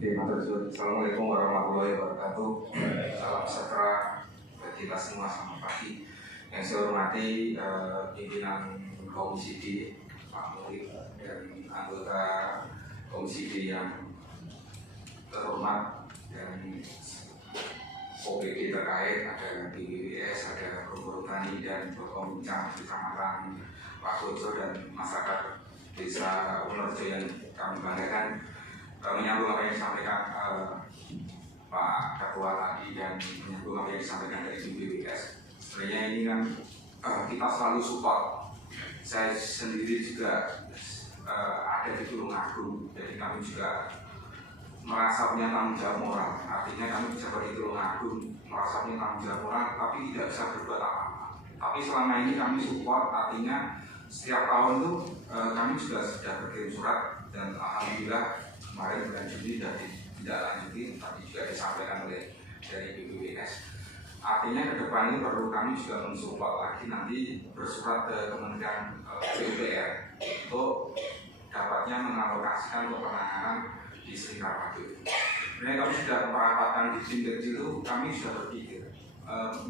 Oke, matur suwun. Assalamualaikum warahmatullahi wabarakatuh. Salam sejahtera bagi kita semua, selamat pagi. Yang saya hormati pimpinan Komisi D, Pak Murid, dan anggota Komisi D yang terhormat dan OPD terkait, ada BWS, ada Gubernur Tani dan Pembincang Kecamatan Pak Bojo dan masyarakat Desa Wonorejo yang kami banggakan. Menyambung apa yang disampaikan Pak Ketua tadi dan menyambung apa yang disampaikan dari BWS. Sebenarnya ini kan kita selalu support. Saya sendiri juga ada di Tulungagung, jadi kami juga merasa punya tanggung jawab moral. Artinya kami bisa pergi Tulungagung, merasa punya tanggung jawab moral, tapi tidak bisa berbuat apa-apa. Tapi selama ini kami support, artinya setiap tahun itu kami juga sudah berkirim surat dan alhamdulillah kemarin bulan Juli sudah tidak lanjuti, tadi juga disampaikan oleh dari BWS. Artinya ke depan ini perlu kami juga mensupport lagi nanti bersurat ke Kementerian PUPR untuk dapatnya mengalokasikan untuk penanganan di Seringkar Waduk. Sebenarnya kami sudah merapatkan di tim kecil itu, kami sudah berpikir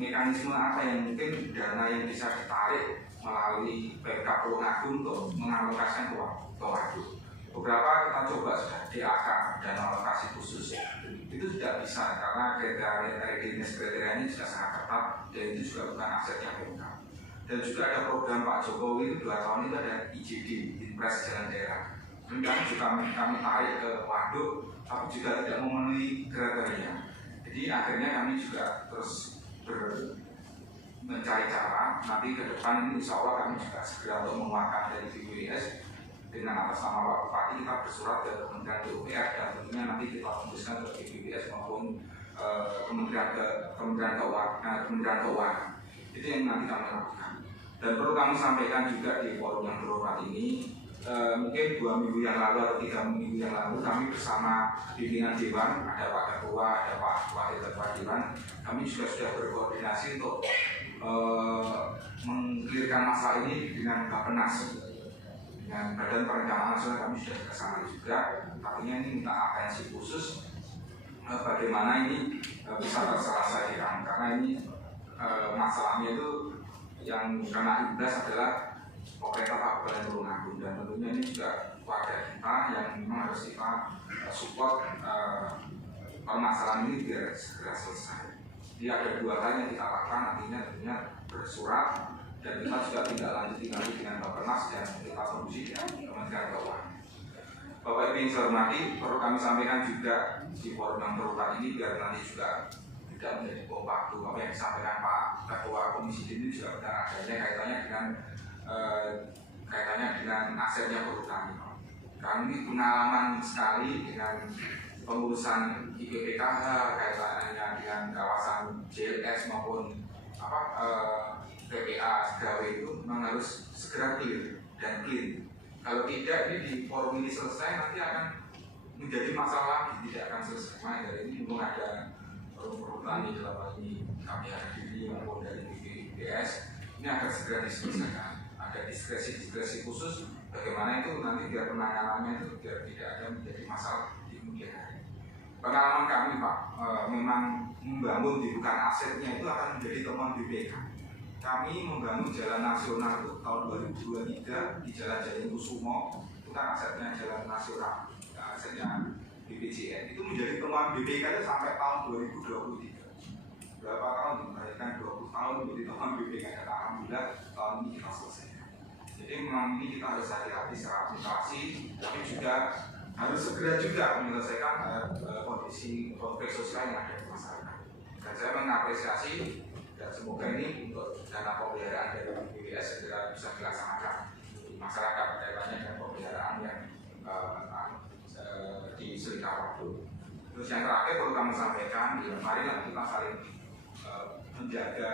mekanisme apa yang mungkin dana yang bisa ditarik melalui PK Tulungagung untuk mengalokasikan ke waduk. Beberapa kita coba sudah DAK, dana alokasi khusus, itu tidak bisa karena kriteria ini sudah sangat ketat dan itu juga bukan asetnya PMK. Dan juga ada program Pak Jokowi 2 tahun itu ada IJD, Impres Jalan Daerah. Kemudian juga kami tarik ke waduk, tapi juga tidak memenuhi kriteria. Jadi akhirnya kami juga terus mencari cara. Nanti ke depan ini insya Allah kami juga segera untuk mengeluarkan dari BWS dengan atas nama Pak Bupati kita bersurat ke Kementerian PUPR dan tentunya nanti kita tembuskan ke BWS maupun Kementerian Keuangan. Itu yang nanti kami lakukan. Dan perlu kami sampaikan juga di forum yang berhormat ini, mungkin 2 minggu yang lalu atau 3 minggu yang lalu kami bersama pimpinan Dewan, ada Pak Ketua, ada Pak Wakil Ketua Dewan, kami juga sudah berkoordinasi untuk mengklirkan masalah ini dengan Bappenas. Dengan Badan Perencanaan Nasional kami sudah bersama juga, artinya ini minta atensi khusus bagaimana ini bisa terselesaikan karena ini masalahnya itu yang kena imbas adalah pemerintah Kabupaten Tulungagung dan tentunya ini juga warga kita yang memang harus kita support permasalahan ini biar segera selesai. Jadi ada 2 hal yang kita lakukan, artinya tentunya bersurat dan kita juga tidak lanjuti nanti dengan Bappenas dan kita solusi dengan Kementerian Keuangan. Bapak Ibu yang saya hormati, perlu kami sampaikan juga di forum yang berhormat ini biar nanti juga tidak menjadi bom waktu. Apa yang disampaikan Pak Ketua Komisi ini juga benar adanya kaitannya dengan asetnya Perhutani. Kami pengalaman sekali dengan pengurusan IPPKH, kaitannya dengan kawasan JLS maupun PPA Segawe itu memang harus segera clear dan clean. Kalau tidak, ini di forum ini selesai nanti akan menjadi masalah, tidak akan selesai. Nah, dari ini memang ada Perhutani dalam hal ini kami ada diri maupun dari BPS ini akan segera diselesaikan. Ada diskresi khusus bagaimana itu nanti biar penanganannya itu biar tidak ada menjadi masalah di kemudian hari. Pengalaman kami Pak, memang membangun di bukan asetnya itu akan menjadi temuan BPK. Kami membangun jalan nasional itu tahun 2023 di Jalan Jayekusumo, itu kan asetnya jalan nasional, asetnya BPJN. Itu menjadi temuan BPK itu sampai tahun 2023. Berapa tahun dikembalikan 20 tahun menjadi temuan BPK dan alhamdulillah tahun ini kita selesaikan. Jadi memang ini kita harus hati-hati secara administrasi, tapi juga harus segera juga menyelesaikan kondisi konflik sosial yang ada di masyarakat. Dan saya mengapresiasi dan semoga ini untuk dana pemeliharaan dari BWS segera bisa dilaksanakan di masyarakat kaitannya dengan pemeliharaan yang di Seringkar Waduk. Terus yang terakhir perlu kami sampaikan, marilah kita saling menjaga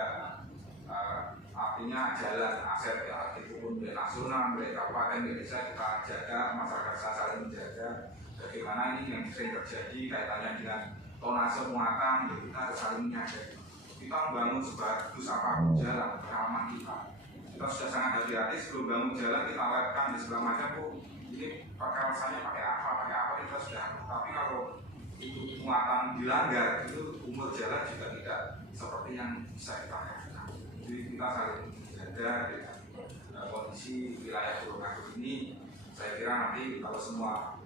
artinya jalan aset itu pun milik nasional, milik kabupaten, milik desa kita jaga, masyarakat bisa saling menjaga. Bagaimana ini yang sering terjadi kaitannya dengan tonase muatan, kita harus saling menyadari. Kita membangun sebagus apapun jalan, pengalaman kita sudah sangat hati-hati sebelum bangun jalan kita lihatkan di sebelah mana ini pakai rasanya pakai apa kita sudah. Tapi kalau muatan dilanggar, itu umur jalan juga tidak seperti yang bisa kita harapkan. Jadi kita saling jaga dengan kondisi wilayah Tulungagung ini. Saya kira nanti kalau semua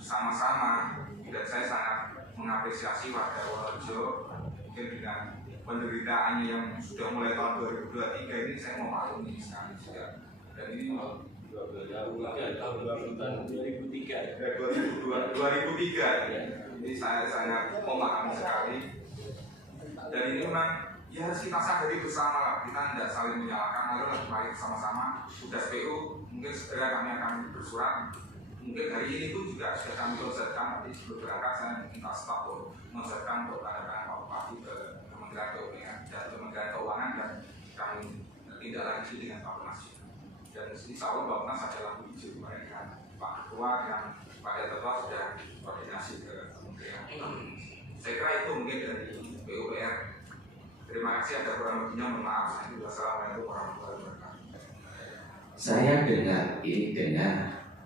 sama-sama, dan saya sangat mengapresiasi warga Wonorejo mungkin dengan penderitaannya yang sudah mulai tahun 2023 ini, saya mau maklumi sekali juga. Dan ini tahun 2003 ya. Jadi saya sangat memahami sekali. Dan ini memang ya harus kita sadari bersama lah. Kita tidak saling menyalahkan, lalu mari sama-sama tugas PU mungkin segera kami akan bersurat. Mungkin hari ini pun juga sudah kami konsertkan, nanti sebelum berangkat saya minta staf mengonsertkan untuk keadaan Pak Bupati ke Kementerian Keuangan dan Kementerian Keuangan, dan kami tindak lanjuti dengan Pak Penas. Dan insya Allah Pak Penas adalah hijau dengan Pak Ketua yang pada Ketua sudah koordinasi ke Kementerian. Saya kira itu mungkin dari PUPR. Terima kasih, ada kurang lebihnya, mohon maaf. Wassalamualaikum warahmatullahi wabarakatuh. Saya dengar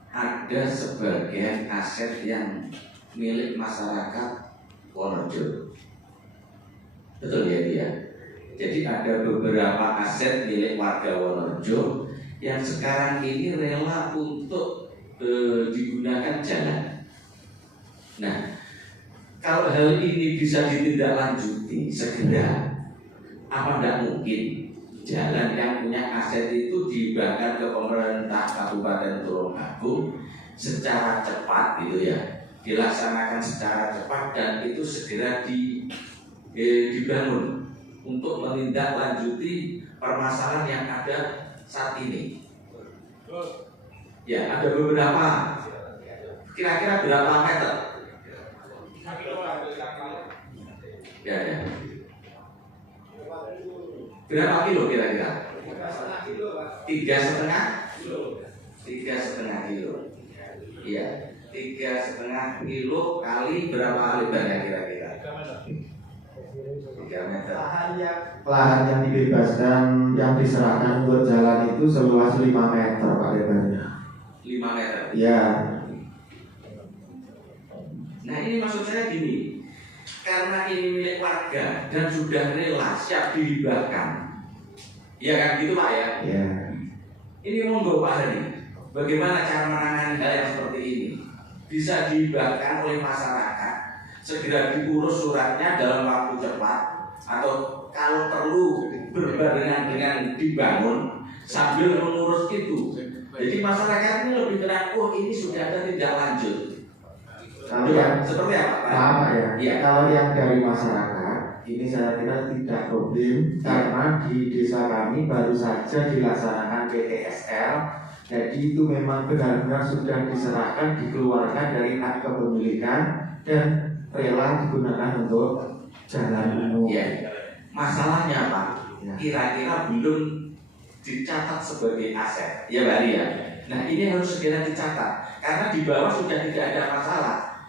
ada sebagian aset yang milik masyarakat Wonorejo. Betul ya dia? Jadi ada beberapa aset milik warga Wonorejo yang sekarang ini rela untuk digunakan jalan. Nah, kalau hal ini bisa ditindaklanjuti segera, apa tidak mungkin jalan yang punya aset itu dibahkan ke pemerintah Kabupaten Tulungagung secara cepat gitu ya, dilaksanakan secara cepat dan itu segera dibangun untuk menindaklanjuti permasalahan yang ada saat ini. Ya, ada beberapa, kira-kira berapa meter? Ya. Berapa kilo kira-kira? 3,5 kilo. 3,5 kilo. Iya, 3,5 kilo kali berapa lebarnya kira-kira? 3 meter. Lahan yang dibebaskan, yang diserahkan buat jalan itu seluas 5 meter Pak lebarnya. 5 meter. Iya. Nah ini maksud saya gini. Karena ini milik warga dan sudah rela siap dihibahkan, ya kan gitu Pak ya? Iya. Ini monggo Pak Hadi, bagaimana cara menangani hal yang seperti ini? Bisa dihibahkan oleh masyarakat, segera diurus suratnya dalam waktu cepat, atau kalau perlu berbarengan dengan dibangun sambil mengurus itu. Jadi masyarakat ini lebih tenang, oh ini sudah ada tindak lanjut. Kalau yang seperti apa Pak? Sama ya. Ya. Kalau yang dari masyarakat ini saya kira tidak problem karena di desa kami baru saja dilaksanakan PTSL. Jadi itu memang benar-benar sudah diserahkan, dikeluarkan dari hak kepemilikan dan rela digunakan untuk jalan umum. Ya. Masalahnya Pak, Ya. kira-kira belum dicatat sebagai aset, ya Bari ya. Nah ini harus segera dicatat karena di bawah sudah tidak ada masalah.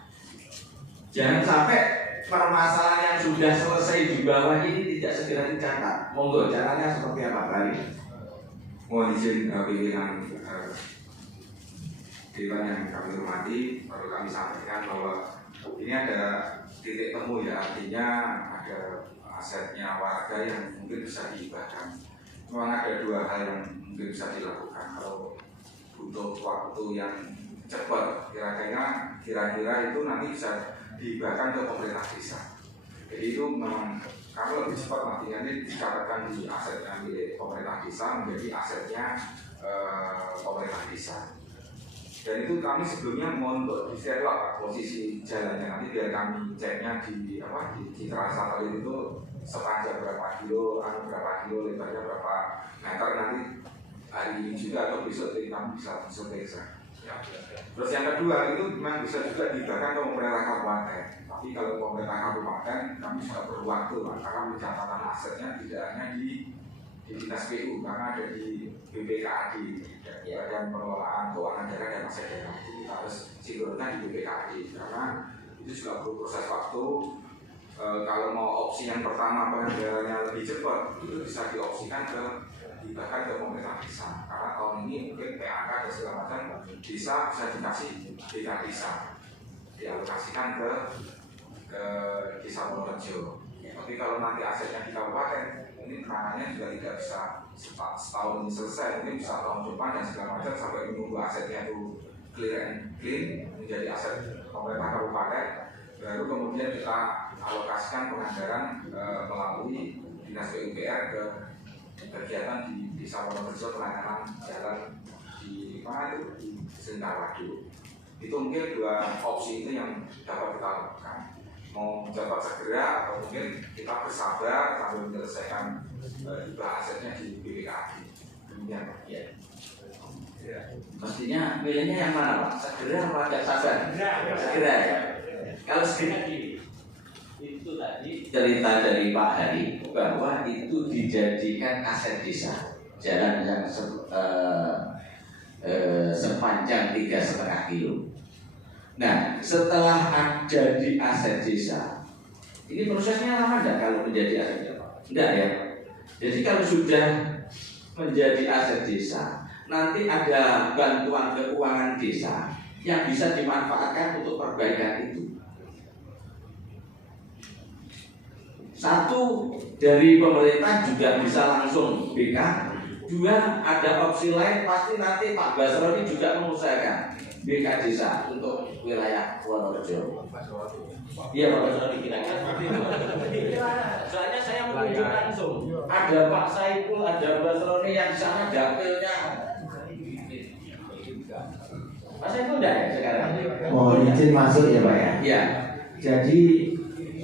Jangan sampai permasalahan yang sudah selesai di bawah ini tidak segera dicatat. Monggo caranya seperti apa Bari? Mohon izin pimpinan Dewan yang kami hormati, perlu kami sampaikan bahwa ini ada titik temu ya, artinya ada asetnya warga yang mungkin bisa dihibahkan. Memang ada dua hal yang mungkin bisa dilakukan kalau butuh waktu yang cepat. Kira-kira itu nanti bisa dihibahkan ke pemerintah desa. Jadi itu memang kalau lebih cepat nantinya ini dicatatkan di asetnya milik pemerintah desa menjadi asetnya pemerintah desa. Dan itu kami sebelumnya mohon untuk di-share Pak posisi jalannya, nanti biar kami ceknya di Citra Satelit itu sepanjang berapa kilo, berapa kilo, lebarnya berapa meter, nanti hari ini juga atau besok jadi kami bisa periksa. Ya. Terus yang kedua itu memang bisa juga dibahkan ke pemerintah kabupaten. Tapi kalau pemerintah kabupaten kami juga perlu waktu Pak, karena pencatatan asetnya tidak hanya di dinas PU, karena ada di BPKAD, Badan Pengelolaan Keuangan Daerah dan Aset Daerah. Jadi kita harus sinkronkan di BPKAD karena itu juga perlu proses waktu. Kalau mau opsi yang pertama pengendaliannya lebih cepat, itu bisa diopsikan bahkan ke pemerintah desa. Karena tahun ini mungkin PAK dan segala macam bisa dikasih BK desa. dialokasikan ke Desa Wonorejo. Tapi kalau nanti asetnya di kabupaten, ini penanganannya juga tidak bisa setahun ini selesai, mungkin bisa tahun depan dan segala macam sampai menunggu asetnya itu clean menjadi aset pemerintah kabupaten, baru kemudian kita alokasikan penganggaran melalui dinas PUPR ke kegiatan di Desa Wonorejo, penanganan jalan di mana itu di Sendawadu. Itu mungkin dua opsi itu yang dapat kita lakukan. Mau mendapat segera atau mungkin kita bersabar sambil menyelesaikan hibah asetnya di BPKB. Demikian. Ya. Mestinya milihnya yang mana Pak? Segera apa agak sabar? Segera ya. Kalau segera itu tadi cerita dari Pak Hari bahwa itu dijadikan aset desa, jalan yang sepanjang 3,5 kilo. Nah, setelah jadi aset desa, ini prosesnya lama enggak kalau menjadi aset desa? Enggak ya. Jadi kalau sudah menjadi aset desa, nanti ada bantuan keuangan desa yang bisa dimanfaatkan untuk perbaikan itu. Satu, dari pemerintah juga bisa langsung BK. Dua, ada opsi lain, pasti nanti Pak Basroni juga mengusahakan BK desa untuk wilayah Wonorejo. Iya Pak Basroni kira-kira seperti itu. Soalnya saya menunjuk langsung. Ada Pak Saiful, ada Basroni yang sama dapilnya. Pak Saiful enggak ya sekarang? Mohon izin masuk ya Pak ya. Iya. Jadi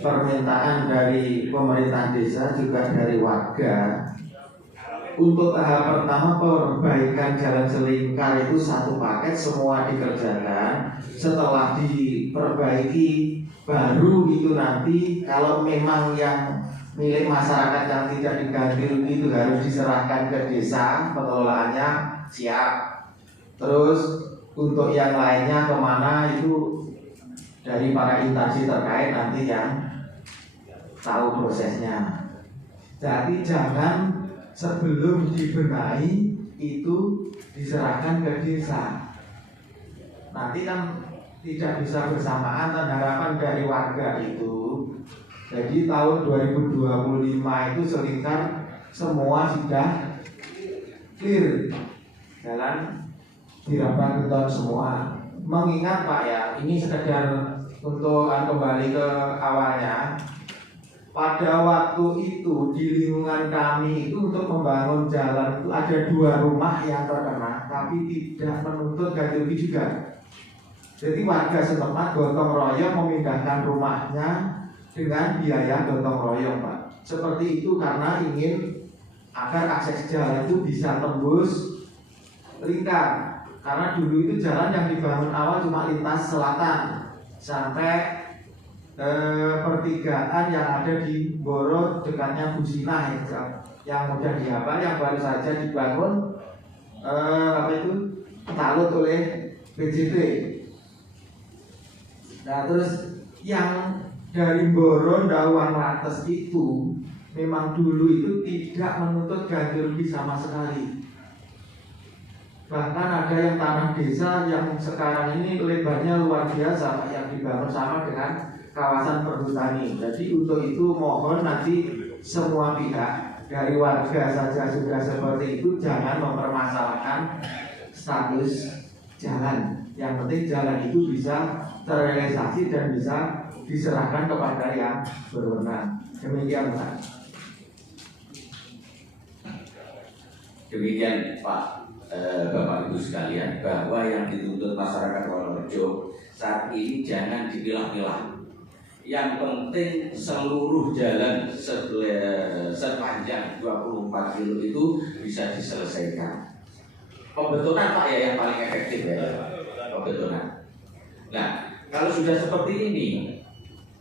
permintaan dari pemerintah desa juga dari warga untuk tahap pertama perbaikan jalan selingkar itu satu paket semua dikerjakan. Setelah diperbaiki baru itu nanti kalau memang yang milik masyarakat yang tidak diganti itu harus diserahkan ke desa, pengelolaannya siap. Terus untuk yang lainnya kemana itu dari para instansi terkait nanti yang tahu prosesnya. Jadi jangan sebelum dibenahi itu diserahkan ke desa. Nanti kan tidak bisa bersamaan, dan harapan dari warga itu. Jadi tahun 2025 itu selingkar semua sudah clear, jalan dirambah beton semua. Mengingat Pak ya, ini sekedar untuk kembali ke awalnya. Pada waktu itu di lingkungan kami itu untuk membangun jalan itu ada 2 rumah yang terkena, tapi tidak menuntut ganti rugi juga. Jadi warga setempat gotong royong memindahkan rumahnya dengan biaya gotong royong Pak. Seperti itu karena ingin agar akses jalan itu bisa tembus lingkar. Karena dulu itu jalan yang dibangun awal cuma lintas selatan sampai pertigaan yang ada di Boro dekatnya Businah yang mudah dihafal, yang baru saja dibangun talut oleh PJT. Nah terus yang dari Boro Ndawang Lates itu memang dulu itu tidak menuntut ganti rugi sama sekali. Bahkan ada yang tanah desa yang sekarang ini lebarnya luar biasa yang dibangun sama dengan kawasan perhutani. Jadi untuk itu mohon nanti semua pihak dari warga saja sudah seperti itu jangan mempermasalahkan status jalan. Yang penting jalan itu bisa terrealisasi dan bisa diserahkan kepada yang berwenang. Demikian Pak. Demikian Pak Bapak Ibu sekalian, bahwa yang dituntut masyarakat Wonorejo saat ini jangan dipilah-pilah. Yang penting seluruh jalan sepanjang 24 kilo itu bisa diselesaikan. Pembetonan Pak ya yang paling efektif ya, pembetonan. Nah, kalau sudah seperti ini,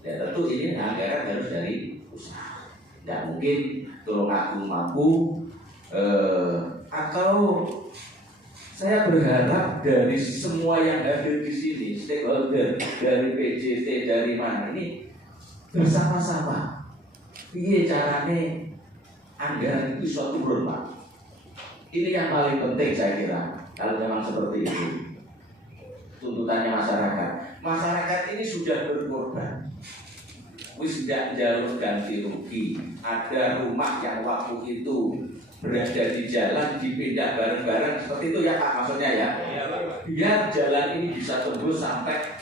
ya tentu ini anggaran harus dari usaha. Tidak mungkin Tulungagung mampu atau saya berharap dari semua yang hadir di sini, stakeholder dari PJT dari mana ini bersama-sama. Iya caranya anggaran itu suatu turun Pak. Ini yang paling penting saya kira. Kalau memang seperti itu tuntutannya masyarakat. masyarakat ini sudah berkorban. Wis tidak jalur ganti rugi. Ada rumah yang waktu itu berada di jalan dipindah bareng-bareng seperti itu ya Pak, maksudnya ya. Biar jalan ini bisa tembus sampai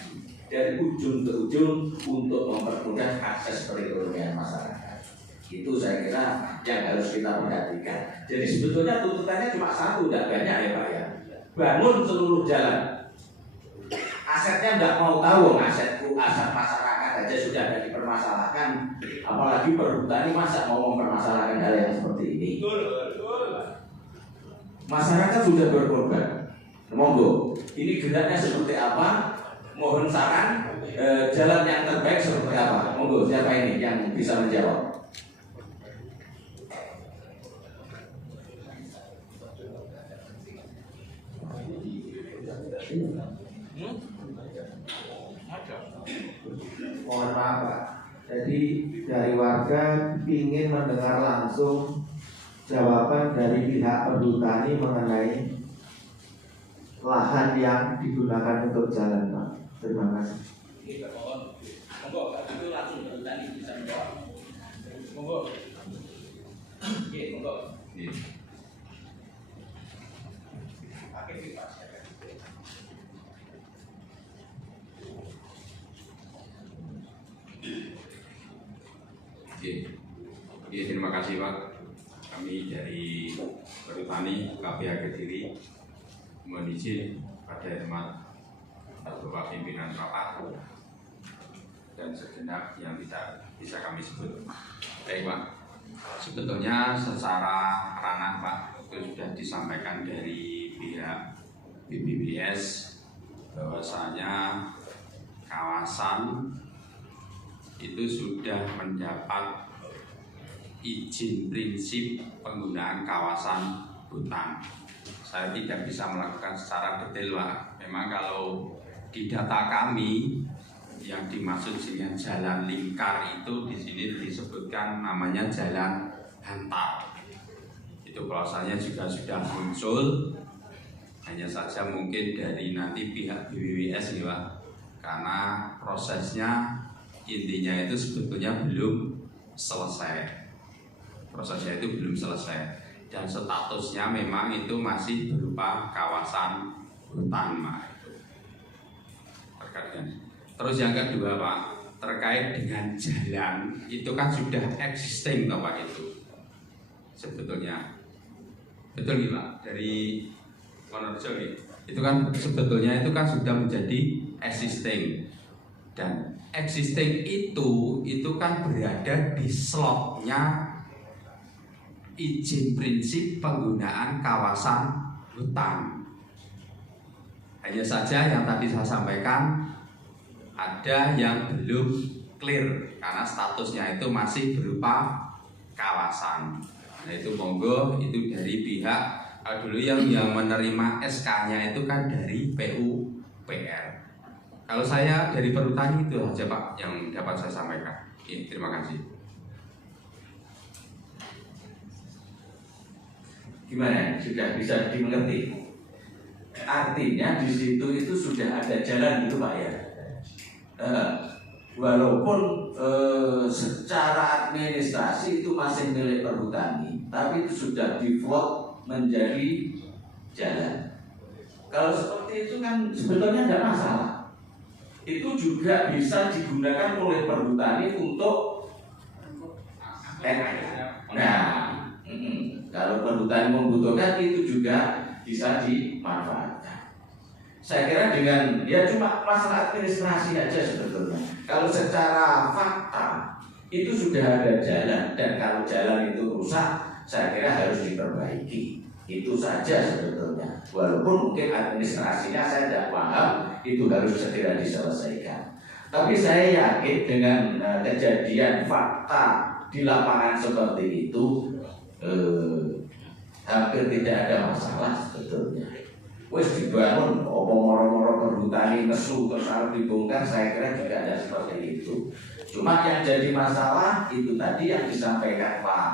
dari ujung ke ujung untuk mempermudah akses perekonomian masyarakat. Itu saya kira yang harus kita perhatikan. Jadi sebetulnya tuntutannya cuma satu, tidak banyak ya Pak ya. Bangun seluruh jalan. Asetnya nggak mau tahu, asetku, aset masyarakat aja sudah ada dipermasalahkan. Apalagi perhutani masa mau mempermasalahkan hal yang seperti ini. Masyarakat sudah berkorban. Monggo, ini geraknya seperti apa? Mohon saran, jalan yang terbaik seperti apa? Monggo, siapa ini yang bisa menjawab? Mohon maaf Pak. Jadi dari warga ingin mendengar langsung jawaban dari pihak perhutani mengenai lahan yang digunakan untuk jalan Pak. Terima kasih. Monggo, itu langsung perhutani bisa menjawab. Monggo. Monggo. Oke, terima kasih Pak. Kami dari Perhutani KPH Kediri mohon izin pada hormat Bapak Pimpinan Rapat dan segenap yang tidak bisa kami sebut. Baik Pak, sebetulnya secara ranah Pak itu sudah disampaikan dari pihak BPBS bahwasanya kawasan itu sudah mendapat izin prinsip penggunaan kawasan hutan. Saya tidak bisa melakukan secara detail Pak. Memang kalau di data kami yang dimaksud dengan jalan lingkar itu di sini disebutkan namanya jalan hantar. Itu pelasannya juga sudah muncul. Hanya saja mungkin dari nanti pihak BWWS nih Pak, karena prosesnya intinya itu sebetulnya belum selesai. Prosesnya itu belum selesai dan statusnya memang itu masih berupa kawasan hutan Pak. Terus yang kedua Pak, terkait dengan jalan itu kan sudah existing toh Pak itu. Sebetulnya betul nih Pak, dari Wonorejo nih. Itu kan sebetulnya itu kan sudah menjadi existing. Dan existing itu kan berada di slotnya izin prinsip penggunaan kawasan hutan. Hanya saja yang tadi saya sampaikan ada yang belum clear karena statusnya itu masih berupa kawasan. Nah itu monggo itu dari pihak dulu yang menerima SK-nya itu kan dari PUPR. Kalau saya dari Perhutani itu saja Pak yang dapat saya sampaikan. Terima kasih. Gimana? Sudah bisa dimengerti? Artinya di situ itu sudah ada jalan gitu Pak ya. Walaupun secara administrasi itu masih milik Perhutani, tapi itu sudah default menjadi jalan. Kalau seperti itu kan sebetulnya tidak masalah. Itu juga bisa digunakan oleh Perhutani untuk kalau Perhutani membutuhkan itu juga bisa dimanfaatkan. Saya kira dengan ya cuma masalah administrasi aja sebetulnya. Kalau secara fakta itu sudah ada jalan dan kalau jalan itu rusak, saya kira harus diperbaiki. Itu saja sebetulnya. Walaupun mungkin administrasinya saya tidak paham, itu harus segera diselesaikan. Tapi saya yakin dengan kejadian fakta di lapangan seperti itu, hampir tidak ada masalah sebetulnya. Wes dibangun, opo moro-moro Perhutani nesu terus harus dibongkar, saya kira juga ada seperti itu. Cuma yang jadi masalah itu tadi yang disampaikan Pak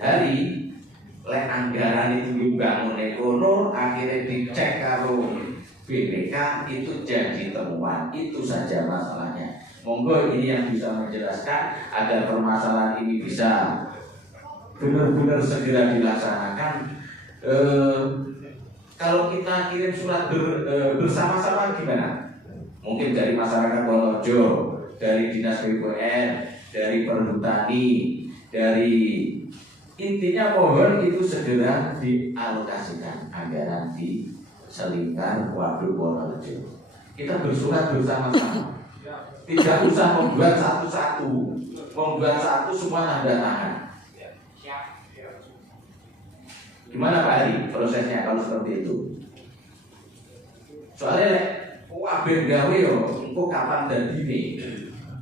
Hari, lek anggaran itu dibangun ekono, akhirnya dicek kalau BPK itu jadi temuan, itu saja masalahnya. Monggo ini yang bisa menjelaskan agar permasalahan ini bisa benar-benar segera dilaksanakan. Kalau kita kirim surat bersama-sama gimana? Mungkin dari masyarakat Wonorejo, dari Dinas PUPR, dari Perhutani, dari intinya mohon itu segera dialokasikan anggaran di Selingkar Waduk Wonorejo. Kita bersurat bersama-sama. Tidak usah membuat satu-satu. Membuat satu semua tanda tangan. Gimana Pak Ari prosesnya kalau seperti itu? Soalnya kabeh gawe yo, engko kapan dadine?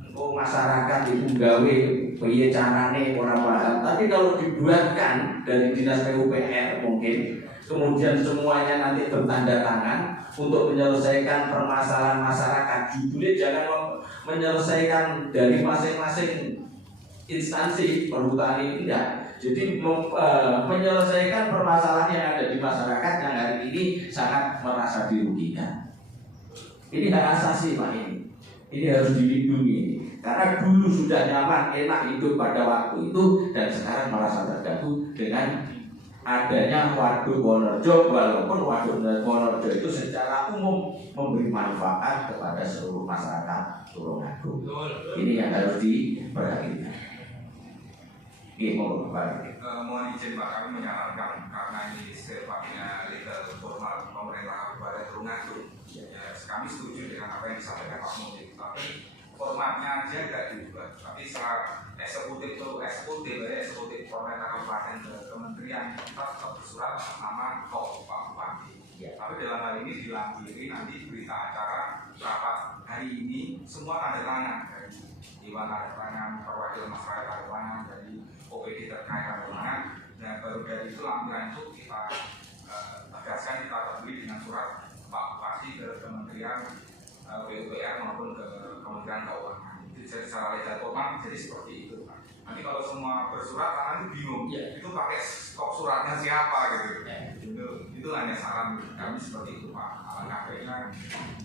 Engko masyarakat itu gawe piye carane ora paham. Tapi kalau dibuatkan dari Dinas PUPR mungkin kemudian semuanya nanti bertanda tangan untuk menyelesaikan permasalahan masyarakat. Judulnya jangan menyelesaikan dari masing-masing instansi perhutani, tidak. Jadi menyelesaikan permasalahan yang ada di masyarakat yang hari ini sangat merasa dirugikan. Ini hak asasi Pak ini. Ini harus dilindungi. Karena dulu sudah nyaman, enak hidup pada waktu itu dan sekarang merasa terganggu dengan adanya Waduk Wonorejo, walaupun Waduk Wonorejo itu secara umum memberi manfaat kepada seluruh masyarakat Tulungagung. Ini yang harus diperhatikan. Mohon izin Pak, kami menyarankan karena ini sifatnya legal formal pemerintah Kabupaten Tulungagung. Kami setuju dengan apa yang disampaikan Pak Mudik, tapi formatnya aja tidak diubah. Tapi secara eksekutif pemerintah Kabupaten ke kementerian kita tetap bersurat atas nama Pak Bupati. Tapi dalam hal ini dilampiri nanti berita acara rapat hari ini semua tanda tangan dari Dewan Tanda Tangan, perwakilan masyarakat tanda tangan, dari OPD terkait tanda tangan. Nah baru dari itu lampiran itu kita tegaskan, kita terbeli dengan surat Pak Bupati ke Kementerian PUPR maupun ke Kementerian Keuangan. Itu secara legal formal jadi seperti itu. Nanti kalau semua bersurat nanti bingung, itu pakai kok suratnya siapa gitu. Itu hanya saran kami seperti itu Pak. Alangkah baiknya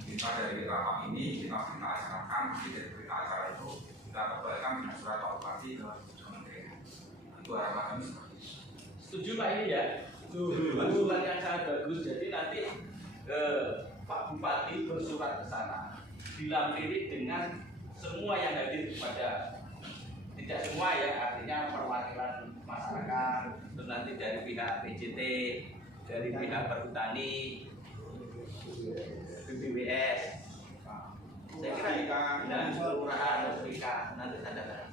kita dari rapat ini kita acarakan, nanti dari berita acara itu kita tebalkan dengan surat Pak Bupati ke Kementerian. Itu harapan kami seperti itu. Setuju Pak ini ya? Setuju. Yang sangat bagus. Jadi nanti Pak Bupati bersurat ke sana, dilampiri dengan semua yang hadir pada, tidak semua ya, artinya perwakilan masyarakat, terus nanti dari pihak PJT, dari pihak Perhutani, BPWS, saya kira dan kelurahan nanti tanda tangan.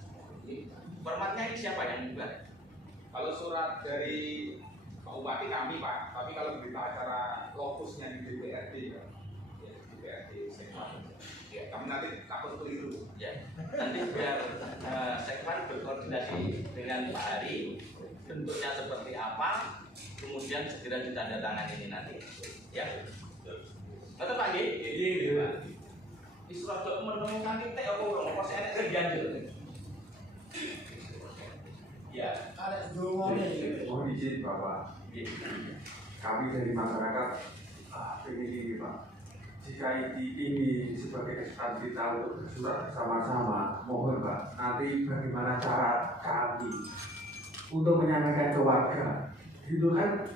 Formatnya ini siapa yang juga? Kalau surat dari Pak Bupati kami Pak, tapi kalau berita acara lokusnya di DPRD ya, DPRD Sekman. Ya, kami nanti takut keliru. Ya, nanti biar Sekman berkoordinasi dengan Pak Hari, bentuknya seperti apa, kemudian segera ditandatangani ini nanti. Ya, betul Pak G. Iya. Di surat menemukan titik apa orang? Apa sih ada terganjil? Ya, Mohon izin Bapak, kami dari masyarakat ini Pak, jika ini sebagai kesempatan kita untuk bersurat bersama-sama, mohon Pak, nanti bagaimana cara kami untuk menyampaikan ke warga, gitu kan?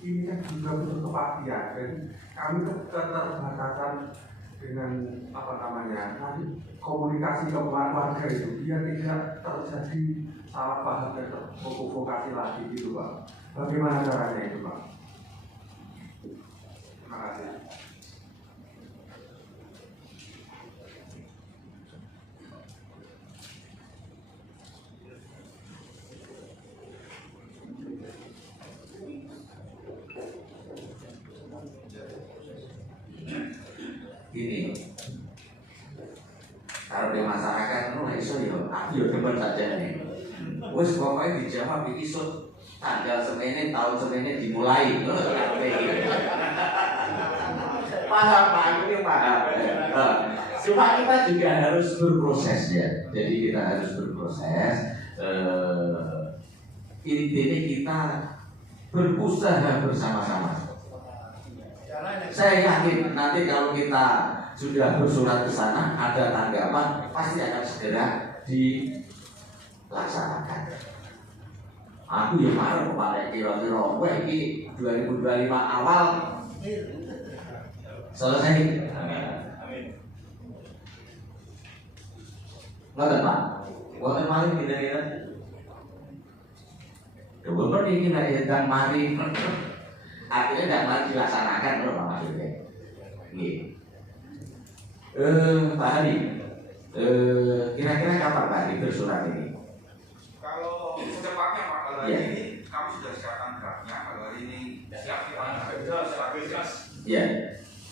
Ini kan juga butuh kepastian dan kami keterbatasan dengan apa namanya nanti komunikasi ke warga itu biar tidak terjadi salah paham dan terprovokasi lagi gitu Pak. Bagaimana caranya itu Pak? Terima kasih. Gini, kalau di masyarakat itu iso ya, aku ya demen saja nih. Wes pokoknya dijawab iso tanggal semene tahun semene dimulai. Paham Pak, ini paham. Cuma kita juga harus berproses ya. Jadi kita harus berproses. Intinya kita berusaha bersama-sama. Saya yakin nanti kalau kita sudah bersurat ke sana ada tanggapan pasti akan segera dilaksanakan. Aku yang marah kepada kira-kira, wah ini 2025 awal selesai. Nggak Pak, bukan maling kita. Coba berdiri kita mari, akhirnya tidak mari dilaksanakan loh Pak maksudnya. Nih, Pak Hari, kira-kira kapan Pak Hari bersurat ini? Kalau secepatnya Pak, kalau hari ini kami sudah siapkan draftnya. Kalau hari ini siap kita. Ya.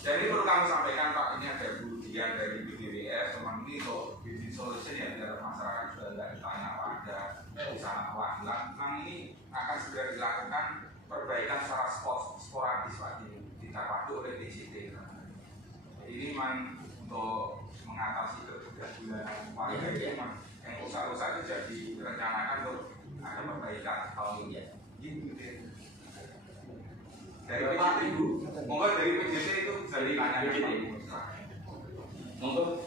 Jadi perlu kami sampaikan Pak, ini ada ujian dari BBWF, teman ini untuk bikin solution ya biar masyarakat sudah tidak ditanya Pak, ada di sana kewakilan. Memang ini akan segera dilakukan perbaikan secara sporadis Pak, ditapatu oleh DCT. Ini memang untuk mengatasi ketidakguna warga itu memang yang usaha-usaha itu jadi direncanakan untuk ada perbaikan tahun ini. Gitu deh. Dari PJT Ibu, monggo dari PJT itu dari nanya PJT Ibu. Monggo.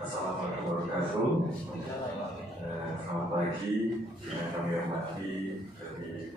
Assalamualaikum warahmatullahi wabarakatuh. Selamat pagi, kami hormati dari